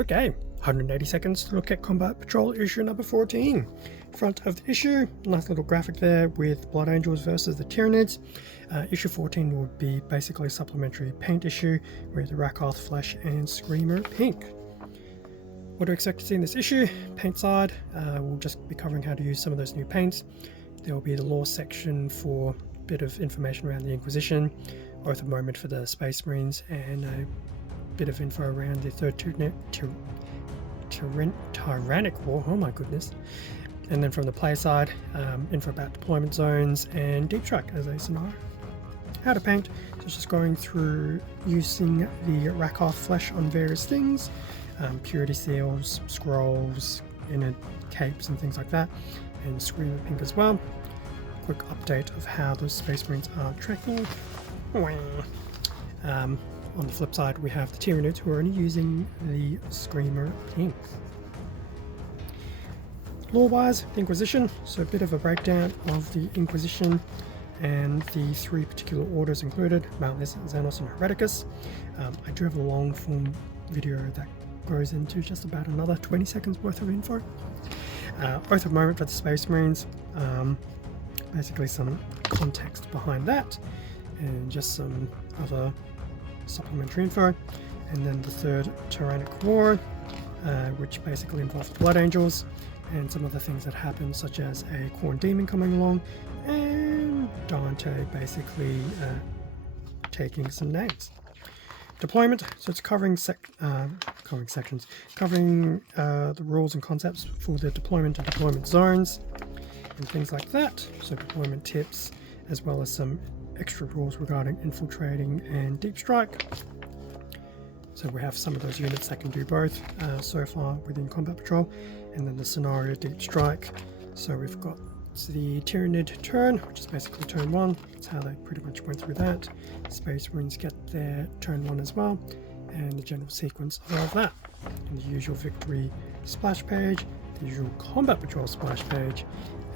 Okay, 180 seconds to look at Combat Patrol issue number 14. Front of the issue, nice little graphic there with Blood Angels versus the Tyranids. Issue 14 would be basically a supplementary paint issue with Rakarth Flesh and Screamer Pink. What do we expect to see in this issue? Paint side, we'll just be covering how to use some of those new paints. There will be the lore section for a bit of information around the Inquisition, Oath of Moment for the Space Marines, and a bit of info around the third Tyrannic War, oh my goodness. And then from the player side, info about deployment zones and Deep Strike as a scenario. How to paint, so just going through using the Rakarth flesh on various things, purity seals, scrolls, inner capes and things like that, and Screamer Pink as well. Quick update of how the Space Marines are tracking. On the flip side, we have the Tyranids who are only using the Screamer Pink. Lore-wise, the Inquisition, so a bit of a breakdown of the Inquisition and the three particular orders included, Malleus, Xenos and Hereticus. I do have a long form video that goes into just about another 20 seconds worth of info. Oath of Moment for the Space Marines, basically some context behind that, and just some other supplementary info. And then the third Tyrannic War, which basically involves Blood Angels and some other things that happen, such as a Corn Demon coming along and Dante basically taking some names. Deployment, so it's covering sections, covering the rules and concepts for the deployment and deployment zones and things like that. So deployment tips, as well as some extra rules regarding infiltrating and deep strike. So we have some of those units that can do both so far within Combat Patrol, and then the scenario Deep Strike. So we've got the Tyranid turn, which is basically turn 1. That's how they pretty much went through that. Space Marines get their turn 1 as well, and the general sequence of that. And the usual victory splash page, the usual Combat Patrol splash page,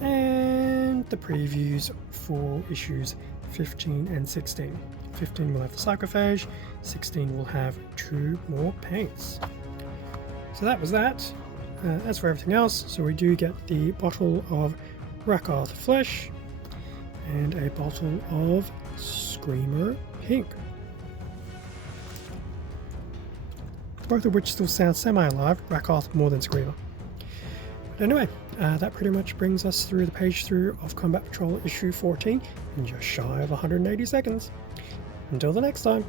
and the previews for issues 15 and 16. 15 will have the Sarcophage, 16 will have 2 more paints. So that was that. As for everything else, so we do get the bottle of Rakarth Flesh and a bottle of Screamer Pink. Both of which still sound semi-alive, Rakarth more than Screamer. But anyway, that pretty much brings us through the page through of Combat Patrol issue 14 in just shy of 180 seconds. Until the next time.